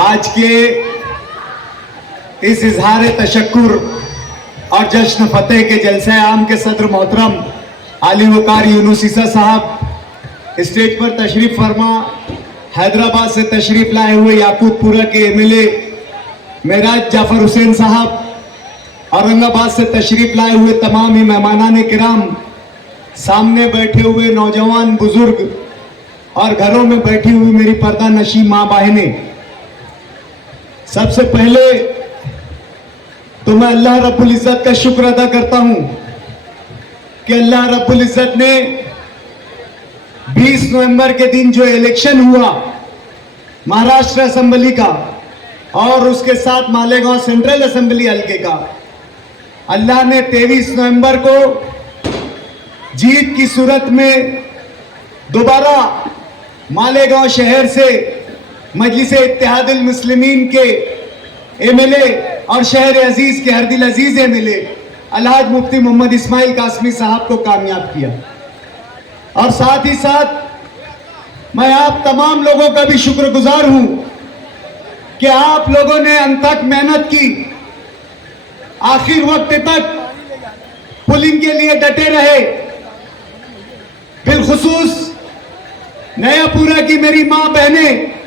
आज के इस इजहार तशक्कुर और जश्न फतेह के जलसे आम के सदर मोहतरम आली वकार यूनुस ईसा साहब स्टेज पर तशरीफ फरमा, हैदराबाद से तशरीफ लाए हुए याकूतपुरा के एमएलए मेराज जाफर हुसैन साहब, औरंगाबाद से तशरीफ लाए हुए तमाम ही मेहमानान किराम, सामने बैठे हुए नौजवान बुजुर्ग और घरों में बैठी हुई मेरी पर्दा नशी माँ बहनें, सबसे पहले तो मैं अल्लाह रब्बुल इज्जत का शुक्र अदा करता हूं कि अल्लाह रब्बुल इज्जत ने 20 नवंबर के दिन जो इलेक्शन हुआ महाराष्ट्र असेंबली का और उसके साथ मालेगांव सेंट्रल असेंबली हल्के का, अल्लाह ने 23 नवंबर को जीत की सूरत में दोबारा मालेगांव शहर से मजलिस-ए-इत्तेहादुल मुस्लिमीन के एमएलए और शहर अजीज के हरदिल अजीज एमएलए अलहाज मुफ्ती मोहम्मद इस्माइल कासमी साहब को कामयाब किया। और साथ ही साथ मैं आप तमाम लोगों का भी शुक्रगुजार हूं कि आप लोगों ने अंत तक मेहनत की, आखिर वक्त तक पुलिंग के लिए डटे रहे। बिलखुसूस नयापुरा की मेरी मां बहनें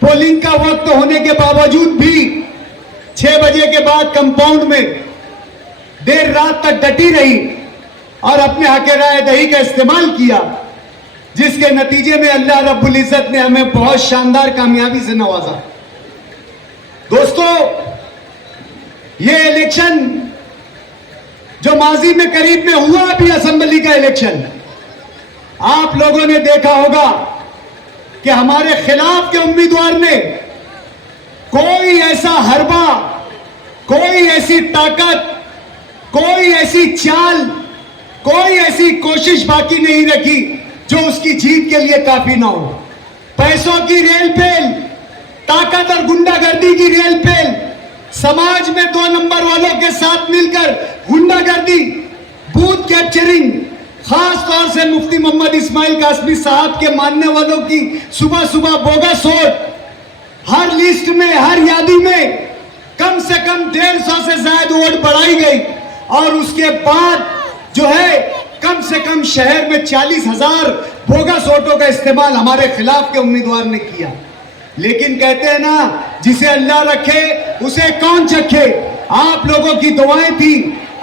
पोलिंग का वक्त होने के बावजूद भी 6 बजे के बाद कंपाउंड में देर रात तक डटी रही और अपने हक़ राय दही का इस्तेमाल किया, जिसके नतीजे में अल्लाह रब्बुल इज्जत ने हमें बहुत शानदार कामयाबी से नवाजा। दोस्तों, ये इलेक्शन जो माजी में करीब में हुआ अभी असेंबली का इलेक्शन, आप लोगों ने देखा होगा कि हमारे खिलाफ के उम्मीदवार ने कोई ऐसा हरबा, कोई ऐसी ताकत, कोई ऐसी चाल, कोई ऐसी कोशिश बाकी नहीं रखी जो उसकी जीत के लिए काफी ना हो। पैसों की रेल पेल, ताकत और गुंडागर्दी की रेल पेल, समाज में 2 नंबर वालों के साथ मिलकर गुंडागर्दी, बूथ कैप्चरिंग, खास तौर से मुफ्ती मोहम्मद इस्माइल कासमी साहब के मानने वालों की सुबह सुबह बोगस वोट, हर लिस्ट में, हर यादी में कम से कम 150 से ज्यादा वोट बढ़ाई गई और उसके बाद जो है कम से कम शहर में 40,000 बोगस वोटों का इस्तेमाल हमारे खिलाफ के उम्मीदवार ने किया। लेकिन कहते हैं ना, जिसे अल्लाह रखे उसे कौन चखे। आप लोगों की दुआएं थी,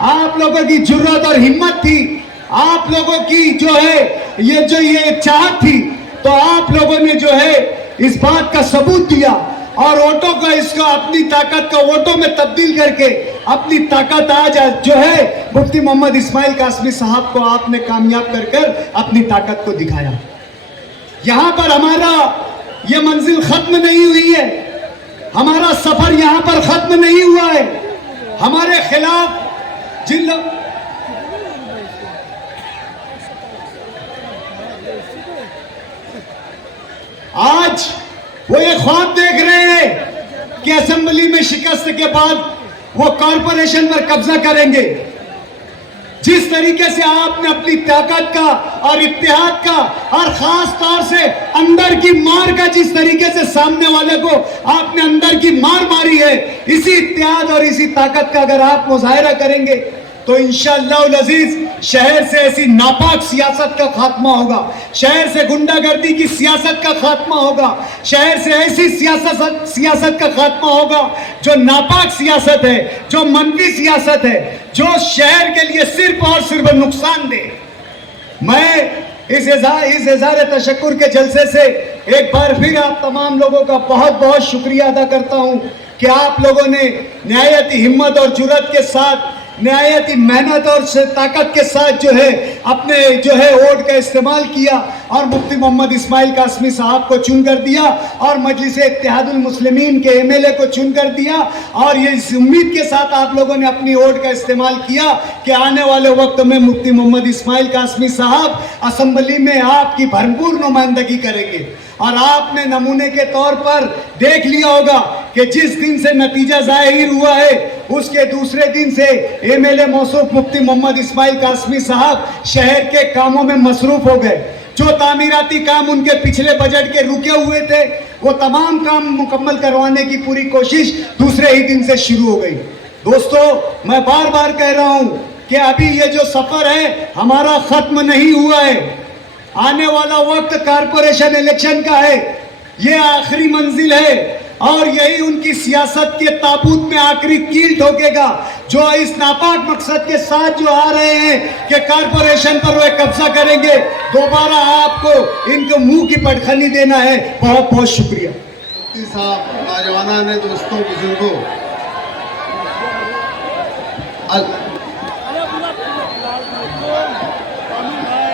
आप लोगों की जुर्रत और हिम्मत थी, आप लोगों की जो है ये चाहत थी, तो आप लोगों ने जो है इस बात का सबूत दिया और वोटों का इसको अपनी ताकत का वोटों में तब्दील करके अपनी ताकत आज जो है मुफ्ती मोहम्मद इस्माइल कासमी साहब को आपने कामयाब कर अपनी ताकत को दिखाया। यहां पर हमारा ये मंजिल खत्म नहीं हुई है, हमारा सफर यहां पर खत्म नहीं हुआ है। हमारे खिलाफ जिन लोग आज वो ये ख्वाब देख रहे हैं कि असेंबली में शिकस्त के बाद वो कॉरपोरेशन पर कब्जा करेंगे, जिस तरीके से आपने अपनी ताकत का और इत्तेहाद का और खास तौर से अंदर की मार का जिस तरीके से सामने वाले को आपने अंदर की मार मारी है, इसी इत्तेहाद और इसी ताकत का अगर आप मुजाहिरा करेंगे तो इंशाअल्लाह अजीज शहर से ऐसी नापाक सियासत का खात्मा होगा, शहर से गुंडागर्दी की सियासत का खात्मा होगा, शहर से ऐसी सियासत का खात्मा होगा जो नापाक सियासत है, जो मनफी सियासत है, जो शहर के लिए सिर्फ और सिर्फ नुकसान दे। मैं इस इज़हार तशक्कुर के जलसे से एक बार फिर आप तमाम लोगों का बहुत बहुत शुक्रिया अदा करता हूं कि आप लोगों ने निहायती हिम्मत और जुर्रत के साथ, निहायती मेहनत और ताकत के साथ जो है अपने जो है वोट का इस्तेमाल किया और मुफ्ती मोहम्मद इस्माइल कासमी साहब को चुन कर दिया और मजलिस-ए-इत्तेहादुल मुस्लिमीन के एमएलए को चुन कर दिया। और ये इस उम्मीद के साथ आप लोगों ने अपनी वोट का इस्तेमाल किया कि आने वाले वक्त में मुफ्ती मोहम्मद इस्माइल कासमी साहब असेंबली में आपकी भरपूर नुमाइंदगी करेंगे। और आपने नमूने के तौर पर देख लिया होगा कि जिस दिन से नतीजा जाहिर हुआ है उसके दूसरे दिन से एमएलए मौसूफ मुफ्ती मोहम्मद इस्माइल कासमी साहब शहर के कामों में मसरूफ हो गए। जो तामीराती काम उनके पिछले बजट के रुके हुए थे, वो तमाम काम मुकम्मल करवाने की पूरी कोशिश दूसरे ही दिन से शुरू हो गई। दोस्तों, मैं बार बार कह रहा हूं कि अभी ये जो सफर है हमारा खत्म नहीं हुआ है। आने वाला वक्त कारपोरेशन इलेक्शन का है, ये आखिरी मंजिल है और यही उनकी सियासत के ताबूत में आखिरी कील ठोकेगा, जो इस नापाक मकसद के साथ जो आ रहे हैं कि कारपोरेशन पर वे कब्जा करेंगे। दोबारा आपको इनको मुंह की पटखनी देना है। बहुत बहुत शुक्रिया। साहब, नौजवाना ने, दोस्तों, बुजुर्गों,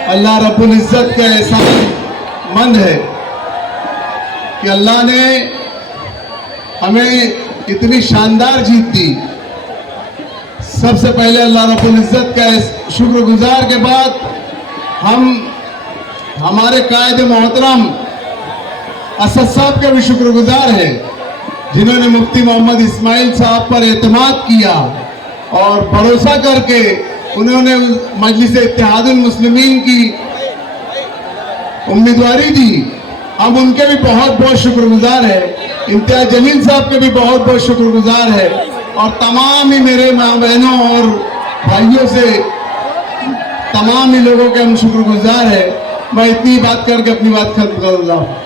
अल्लाह रब्बुल इज्जत का एहसान मंद है कि अल्लाह ने हमें इतनी शानदार जीत दी। सबसे पहले अल्लाह रब्बुल इज्जत का शुक्रगुजार के बाद हम हमारे कायद मोहतरम असद साहब के भी शुक्रगुजार हैं, जिन्होंने मुफ्ती मोहम्मद इस्माइल साहब पर एतमाद किया और भरोसा करके उन्होंने मजलिस इत्तेहादुल मुस्लिमीन की उम्मीदवारी दी। हम उनके भी बहुत बहुत शुक्रगुजार हैं। इम्तियाज जमील साहब के भी बहुत बहुत शुक्रगुजार है और तमाम ही मेरे माँ बहनों और भाइयों से, तमाम ही लोगों के हम शुक्रगुजार हैं। मैं इतनी बात करके अपनी बात खत्म कर रहा हूँ।